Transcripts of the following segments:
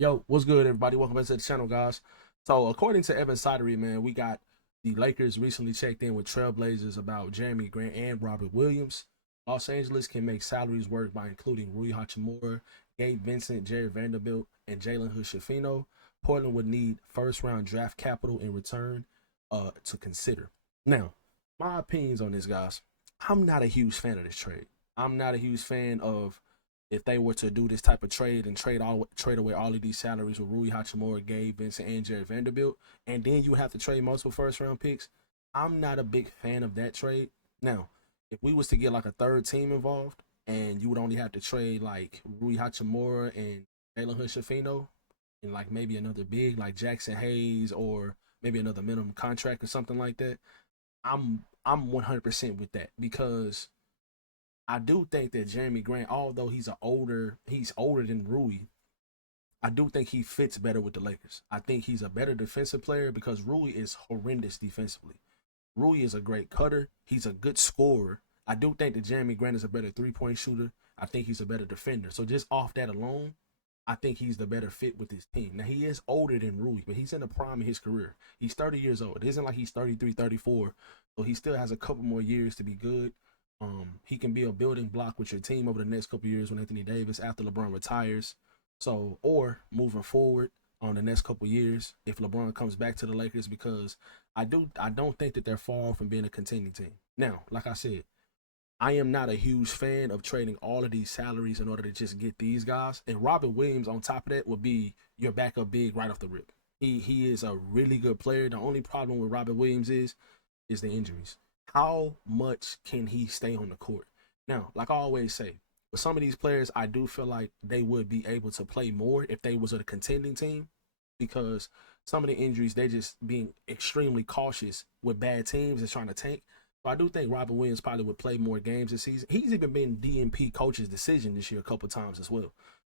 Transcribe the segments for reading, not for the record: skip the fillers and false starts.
Yo, what's good, everybody? Welcome back to the channel, guys. So, according to Evan Sidery, man, we got the Lakers recently checked in with Trailblazers about Jeremy Grant and Robert Williams. Los Angeles can make salaries work by including Rui Hachimura, Gabe Vincent, Jerry Vanderbilt, and Jalen Hood-Schifino. Portland would need first-round draft capital in return to consider. Now, my opinions on this, guys. I'm not a huge fan of this trade. I'm not a huge fan of if they were to do this type of trade and trade away all of these salaries with Rui Hachimura, Gabe Vincent, and Jared Vanderbilt, and then you have to trade multiple first round picks. I'm not a big fan of that trade. Now, if we was to get like a third team involved, and you would only have to trade like Rui Hachimura and Jalen Hood-Schifino, and like maybe another big like Jackson Hayes or maybe another minimum contract or something like that, I'm 100% with that because I do think that Jeremy Grant, although he's older than Rui, I do think he fits better with the Lakers. I think he's a better defensive player because Rui is horrendous defensively. Rui is a great cutter. He's a good scorer. I do think that Jeremy Grant is a better three-point shooter. I think he's a better defender. So just off that alone, I think he's the better fit with his team. Now, he is older than Rui, but he's in the prime of his career. He's 30 years old. It isn't like he's 33, 34. So he still has a couple more years to be good. He can be a building block with your team over the next couple years when Anthony Davis, after LeBron retires. So, or moving forward on the next couple years, if LeBron comes back to the Lakers, because I don't think that they're far from being a contending team. Now, like I said, I am not a huge fan of trading all of these salaries in order to just get these guys. And Robert Williams, on top of that, would be your backup big right off the rip. He is a really good player. The only problem with Robert Williams is the injuries. How much can he stay on the court? Now, like I always say, with some of these players, I do feel like they would be able to play more if they was a contending team, because some of the injuries, they just being extremely cautious with bad teams and trying to tank. So I do think Robert Williams probably would play more games this season. He's even been DNP coach's decision this year a couple times as well.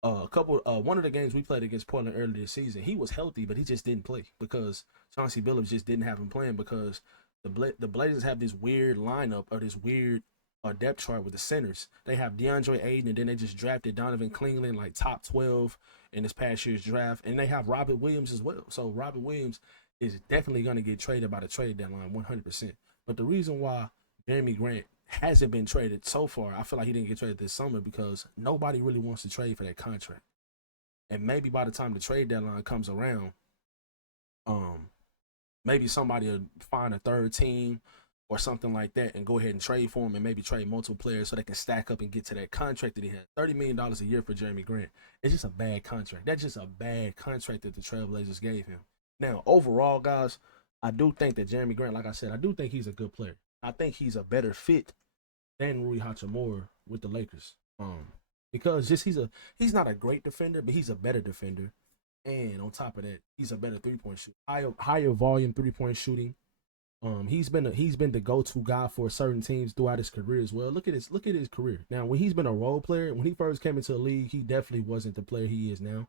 One of the games we played against Portland earlier this season, he was healthy, but he just didn't play because Chauncey Billups just didn't have him playing because the Blazers have this weird lineup or this weird depth chart with the centers. They have DeAndre Ayton, and then they just drafted Donovan Cleveland like top 12 in this past year's draft, and they have Robert Williams as well. So Robert Williams is definitely going to get traded by the trade deadline 100%. But the reason why Jeremy Grant hasn't been traded so far, I feel like he didn't get traded this summer because nobody really wants to trade for that contract. And maybe by the time the trade deadline comes around, um, maybe somebody will find a third team or something like that and go ahead and trade for him and maybe trade multiple players so they can stack up and get to that contract that he had. $30 million a year for Jeremy Grant. It's just a bad contract. That's just a bad contract that the Trailblazers gave him. Now, overall, guys, I do think that Jeremy Grant, like I said, I do think he's a good player. I think he's a better fit than Rui Hachimura with the Lakers. Because just he's not a great defender, but he's a better defender. And on top of that, he's a better 3-point shooter. Higher volume 3-point shooting. He's been the go-to guy for certain teams throughout his career as well. Look at his career. Now, when he's been a role player, when he first came into the league, he definitely wasn't the player he is now.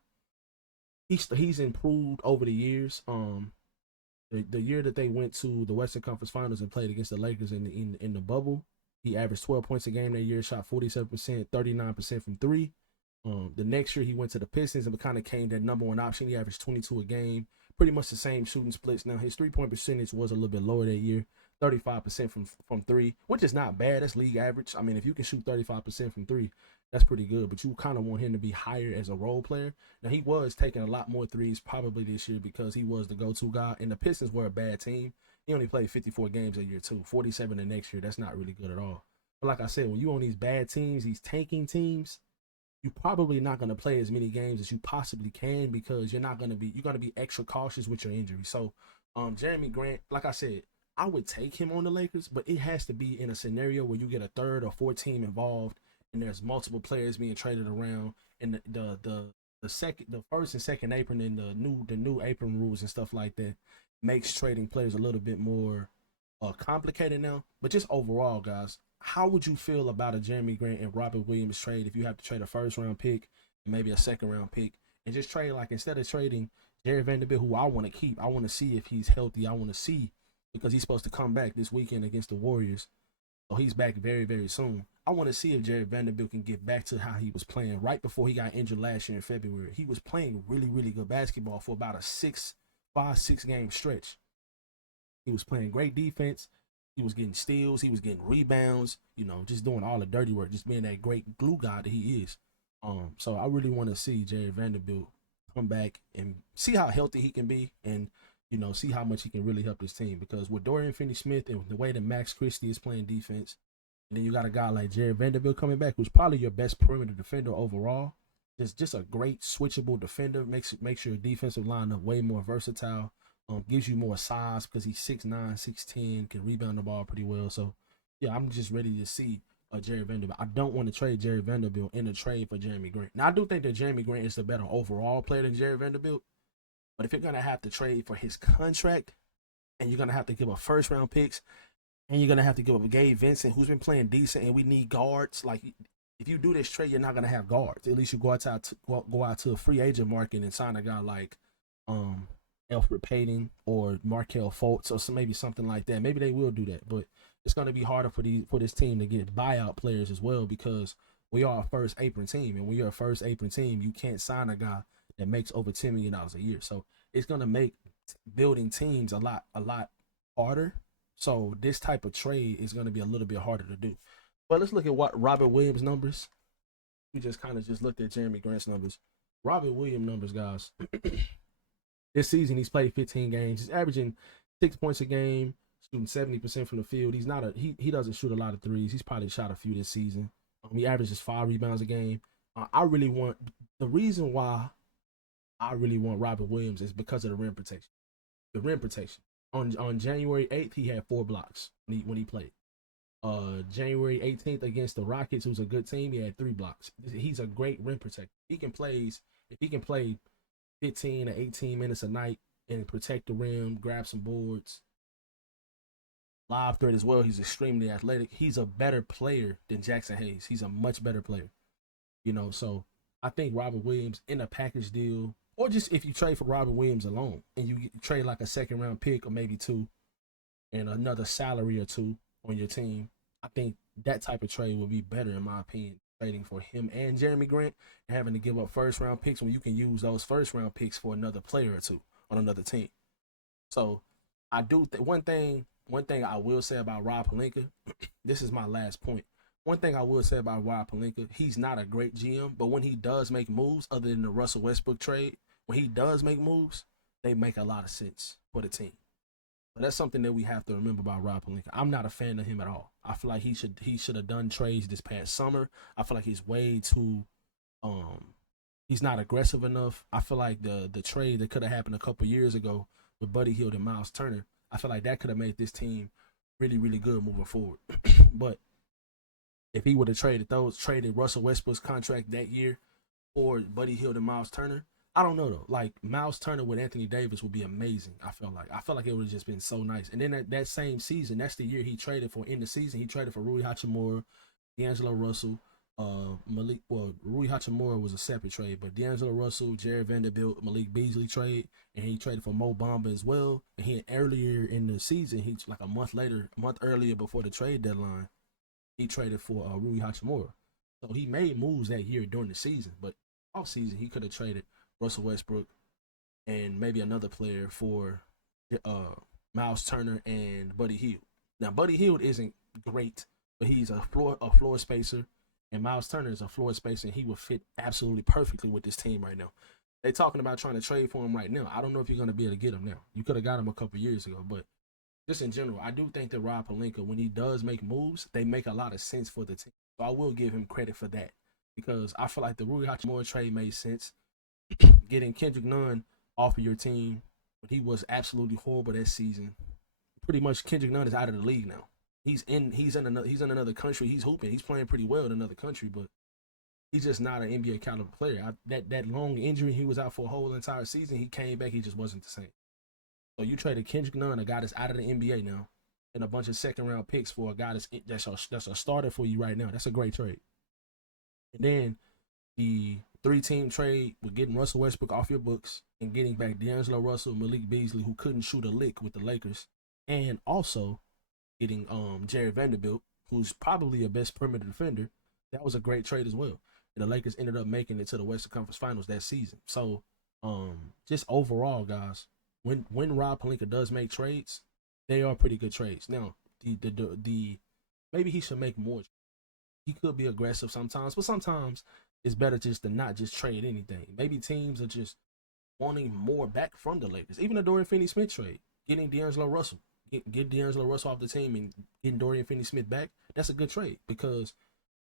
He's improved over the years. The year that they went to the Western Conference Finals and played against the Lakers in the bubble, he averaged 12 points a game that year, shot 47%, 39% from three. The next year he went to the Pistons and kind of came that number one option. He averaged 22 a game, pretty much the same shooting splits. Now his 3-point percentage was a little bit lower that year, 35% from three, which is not bad. That's league average. I mean, if you can shoot 35% from three, that's pretty good. But you kind of want him to be higher as a role player. Now he was taking a lot more threes probably this year because he was the go-to guy. And the Pistons were a bad team. He only played 54 games a year too, 47 the next year. That's not really good at all. But like I said, when you on these bad teams, these tanking teams, you're probably not going to play as many games as you possibly can because you're going to be extra cautious with your injury. So, Jeremy Grant, like I said, I would take him on the Lakers, but it has to be in a scenario where you get a third or fourth team involved and there's multiple players being traded around and the first and second apron and the new apron rules and stuff like that makes trading players a little bit more complicated now. But just overall, guys, how would you feel about a Jeremy Grant and Robert Williams trade if you have to trade a first round pick and maybe a second round pick and just trade, like, instead of trading Jerry Vanderbilt, who I want to keep, I want to see if he's healthy. I want to see because he's supposed to come back this weekend against the Warriors. So he's back very, very soon. I want to see if Jared Vanderbilt can get back to how he was playing right before he got injured last year in February. He was playing really, really good basketball for about a 5, 6 game stretch. He was playing great defense. He was getting steals. He was getting rebounds. Just doing all the dirty work, just being that great glue guy that he is. So I really want to see Jared Vanderbilt come back and see how healthy he can be, and see how much he can really help this team. Because with Dorian Finney-Smith and the way that Max Christie is playing defense, and then you got a guy like Jared Vanderbilt coming back, who's probably your best perimeter defender overall. Just a great switchable defender. Makes your defensive lineup way more versatile. Gives you more size because he's 6'9", 6'10", can rebound the ball pretty well. So yeah, I'm just ready to see Jared Vanderbilt. I don't want to trade Jared Vanderbilt in a trade for Jeremy Grant. Now I do think that Jeremy Grant is the better overall player than Jared Vanderbilt. But if you're gonna have to trade for his contract, and you're gonna have to give up first round picks, and you're gonna have to give up Gabe Vincent, who's been playing decent, and we need guards. Like, if you do this trade, you're not gonna have guards. At least you go out to a free agent market and sign a guy like Elfrid Payton or Markelle Fultz or maybe something like that. Maybe they will do that, but it's gonna be harder for this team to get buyout players as well, because we are a first apron team, and when you're a first apron team, you can't sign a guy that makes over $10 million a year. So it's gonna make building teams a lot harder. So this type of trade is gonna be a little bit harder to do. But let's look at what Robert Williams' numbers. We just kind of looked at Jeremy Grant's numbers. Robert Williams' numbers, guys. This season he's played 15 games. He's averaging 6 points a game, shooting 70% from the field. He's not he doesn't shoot a lot of threes. He's probably shot a few this season. He averages 5 rebounds a game. The reason why I really want Robert Williams is because of the rim protection. The rim protection. On January 8th, he had 4 blocks when he played. January 18th against the Rockets, who's a good team, he had 3 blocks. He's a great rim protector. If he can play 15 to 18 minutes a night and protect the rim, grab some boards, live threat as well. He's extremely athletic. He's a better player than Jackson Hayes. He's a much better player. So I think Robert Williams in a package deal, or just if you trade for Robert Williams alone and you trade like a second round pick or maybe 2 and another salary or 2 on your team, I think that type of trade would be better, in my opinion, trading for him and Jeremy Grant and having to give up first round picks when you can use those first round picks for another player or 2 on another team. So I do one thing I will say about Rob Pelinka, this is my last point. One thing I will say about Rob Pelinka, he's not a great GM, but when he does make moves, other than the Russell Westbrook trade, when he does make moves, they make a lot of sense for the team. But that's something that we have to remember about Rob Pelinka. I'm not a fan of him at all. I feel like he should have done trades this past summer. I feel like he's way too he's not aggressive enough. I feel like the trade that could have happened a couple years ago with Buddy Hield and Miles Turner, I feel like that could have made this team really, really good moving forward. But if he would have traded Russell Westbrook's contract that year for Buddy Hield and Miles Turner, I don't know though. Like, Miles Turner with Anthony Davis would be amazing. I felt like it would have just been so nice. And then that same season, that's the year he traded for. In the season, he traded for Rui Hachimura, D'Angelo Russell, Malik. Well, Rui Hachimura was a separate trade, but D'Angelo Russell, Jared Vanderbilt, Malik Beasley trade, and he traded for Mo Bamba as well. And he earlier in the season, he like a month earlier before the trade deadline, he traded for Rui Hachimura. So he made moves that year during the season, but off season he could have traded Russell Westbrook and maybe another player for Miles Turner and Buddy Hield. Now, Buddy Hield isn't great, but he's a floor spacer, and Miles Turner is a floor spacer, and he would fit absolutely perfectly with this team right now. They're talking about trying to trade for him right now. I don't know if you're going to be able to get him now. You could have got him a couple years ago, but just in general, I do think that Rob Pelinka, when he does make moves, they make a lot of sense for the team. So I will give him credit for that, because I feel like the Rui Hachimura trade made sense. Getting Kendrick Nunn off of your team, but he was absolutely horrible that season. Pretty much Kendrick Nunn is out of the league now. He's in another country. He's hooping. He's playing pretty well in another country, but he's just not an NBA caliber player. That long injury, he was out for a whole entire season. He came back, he just wasn't the same. So you traded Kendrick Nunn, a guy that's out of the NBA now, and a bunch of second round picks for a guy that's a starter for you right now. That's a great trade. And then the 3-team trade with getting Russell Westbrook off your books and getting back D'Angelo Russell, Malik Beasley, who couldn't shoot a lick with the Lakers, and also getting Jared Vanderbilt, who's probably a best perimeter defender, that was a great trade as well. And the Lakers ended up making it to the Western Conference Finals that season. So, just overall, guys, when Rob Pelinka does make trades, they are pretty good trades. Now, the maybe he should make more. He could be aggressive sometimes, but sometimes it's better just to not just trade anything. Maybe teams are just wanting more back from the Lakers. Even the Dorian Finney-Smith trade, getting D'Angelo Russell, get D'Angelo Russell off the team and getting Dorian Finney-Smith back, that's a good trade because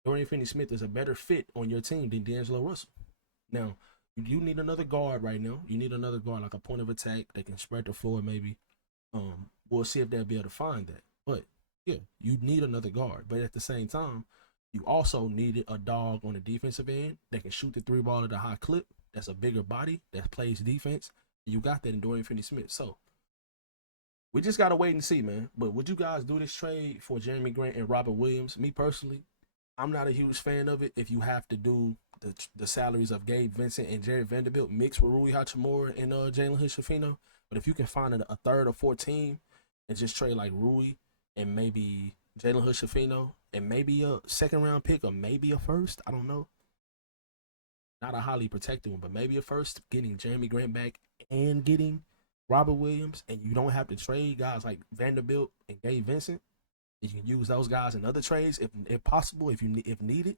Dorian Finney-Smith is a better fit on your team than D'Angelo Russell. Now, you need another guard right now. You need another guard, like a point of attack that can spread the floor maybe. We'll see if they'll be able to find that. But, yeah, you need another guard. But at the same time, you also needed a dog on the defensive end that can shoot the three ball at a high clip. That's a bigger body that plays defense. You got that in Dorian Finney-Smith. So we just gotta wait and see, man. But would you guys do this trade for Jeremy Grant and Robert Williams? Me personally, I'm not a huge fan of it. If you have to do the salaries of Gabe Vincent and Jared Vanderbilt mixed with Rui Hachimura and Jalen Hood-Schifino, but if you can find a third or fourth team and just trade like Rui and maybe Jalen Hood-Schifino and maybe a second round pick or maybe a first, I don't know. Not a highly protected one, but maybe a first, getting Jeremy Grant back and getting Robert Williams, and you don't have to trade guys like Vanderbilt and Gabe Vincent. You can use those guys in other trades if possible, if needed.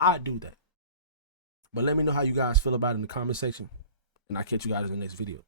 I'd do that. But let me know how you guys feel about it in the comment section, and I'll catch you guys in the next video.